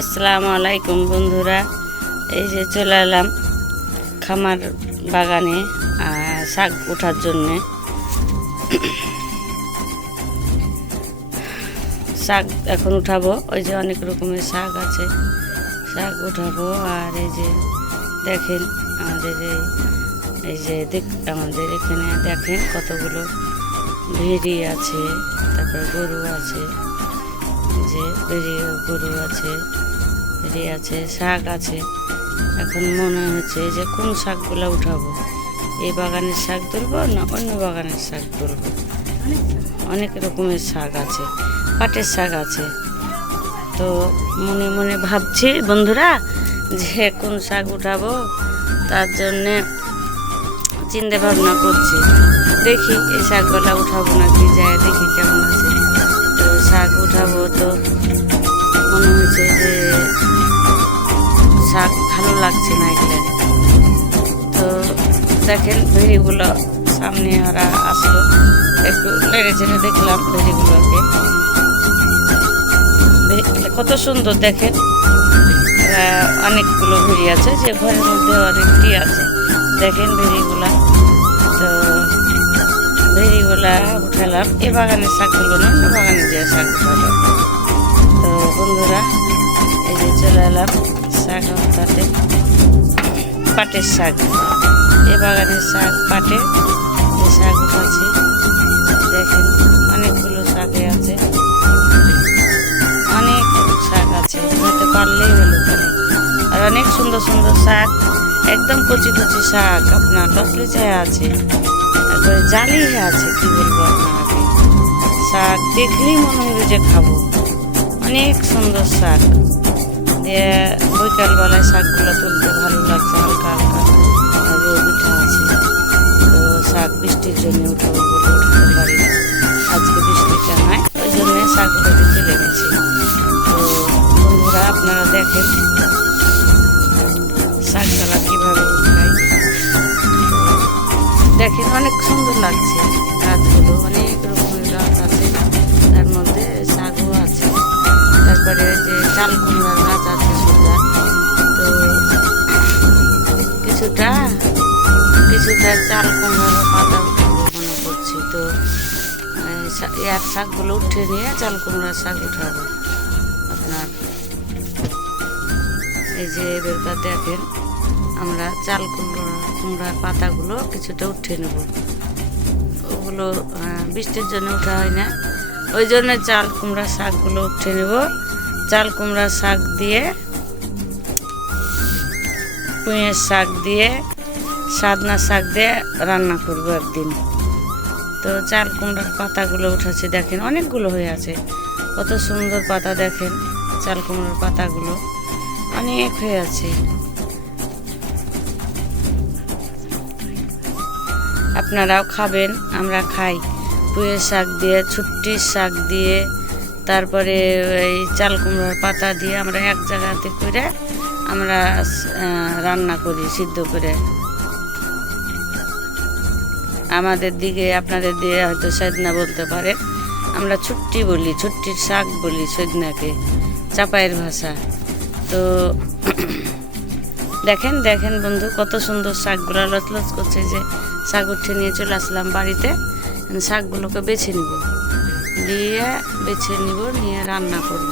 আসসালামু আলাইকুম বন্ধুরা, এই যে চলে এলাম খামার বাগানে শাক ওঠার জন্যে। শাক এখন উঠাবো, ওই যে অনেক রকমের শাক আছে, শাক উঠাবো। আর এই যে দেখেন আমাদের এই যে আমাদের এখানে দেখেন কতগুলো ভেড়ি আছে, তারপর গরু আছে, যে গরু আছে, ভেড়ি আছে, শাক আছে। এখন মনে হচ্ছে যে কোন শাকগুলো উঠাবো, এই বাগানের শাক তুলবো না অন্য বাগানের শাক তুলবো। অনেক রকমের শাক আছে, পাটের শাক আছে। তো মনে মনে ভাবছি বন্ধুরা যে কোন শাক উঠাবো, তার জন্যে চিন্তা ভাবনা করছি। দেখি এই শাকগুলা উঠাবো নাকি, যায় দেখি কেমন আছে। তো শাক উঠাবো, তো মনে হচ্ছে যে শাক ভালো লাগছে না এগুলো। তো দেখেন ভেড়িগুলো সামনে ওরা আসলো, একটু লেড়ে চেড়ে দেখলাম ভেড়িগুলোকে, কত সুন্দর দেখেন। অনেকগুলো ভেড়ি আছে, যে ঘরের মধ্যে অনেকটি আছে। দেখেন ভেড়িগুলা, তো ভেড়িগুলা উঠালাম। এ বাগানের শাক তুলবো না, অন্য বাগানে যে শাক উঠালাম। তো বন্ধুরা এই যে চলে এলাম শাক উঠাতে, পাটের শাক। এ বাগানের শাক পাটে যে শাক উঠাচ্ছি, দেখেন অনেকগুলো শাকে আছে, অনেক শাক আছে, উঠাতে পারলেই হলো। আর অনেক সুন্দর সুন্দর শাক, একদম কচি কচি শাক, আপনার লসলি চায়া আছে, একবারে জালি হয়ে আছে। কি বলবো আপনাকে, শাক দেখলেই মনে হবে যে খাবো। অনেক সুন্দর শাক দিয়ে বিকালবেলায় শাকগুলো তুলতে ভালো লাগছে, হালকা হালকা রোদ উঠা আছে। তো শাক বৃষ্টির জন্য উঠাবো বলে উঠাতে পারি না, আজকে বৃষ্টিটা নাই, ওই জন্যে শাকগুলোকে তুলে গেছি। তো বন্ধুরা আপনারা দেখেন শাকগুলা কীভাবে উঠাই, দেখেন অনেক সুন্দর লাগছে। গাছগুলো অনেক রকমের গাছ আছে, তার মধ্যে শাকও আছে। তারপরে যে চাল কুমড়ার গাছ আছে সোজা, তো কিছুটা চাল কুমড়ার পাতা উঠাবো মনে করছি। তো এর শাকগুলো উঠে নিয়ে চাল কুমড়ার শাক উঠাবো। আপনার এই যে এবার দেখেন আমরা চাল কুমড়ার পাতাগুলো কিছুটা উঠে নেব। ওগুলো বৃষ্টির জন্য উঠা হয় না, ওই জন্য চাল কুমড়ার শাকগুলো উঠে নেব। চাল কুমড়ার শাক দিয়ে, পুঁইয়ের শাক দিয়ে, সাদনা শাক দিয়ে রান্না করবো একদিন। তো চাল কুমড়ার পাতাগুলো উঠাচ্ছে, দেখেন অনেকগুলো হয়ে আছে, কত সুন্দর পাতা। দেখেন চাল কুমড়ার পাতাগুলো অনেক হয়ে আছে। আপনারাও খাবেন, আমরা খাই পুঁইয়ের শাক দিয়ে, ছুট্টির শাক দিয়ে, তারপরে এই চাল কুমড়ার পাতা দিয়ে আমরা এক জায়গাতে করে আমরা রান্না করি সিদ্ধ করে। আমাদের দিকে, আপনাদের দিয়ে হয়তো সজনা বলতে পারে, আমরা ছুট্টি বলি, ছুট্টির শাক বলি সজনাকে, চাপাইয়ের ভাষা। তো দেখেন দেখেন বন্ধু কত সুন্দর শাকগুলো লচলচ করছে। যে শাক উঠে নিয়ে চলে আসলাম বাড়িতে, শাকগুলোকে বেছে নিব, নিয়ে রান্না করব।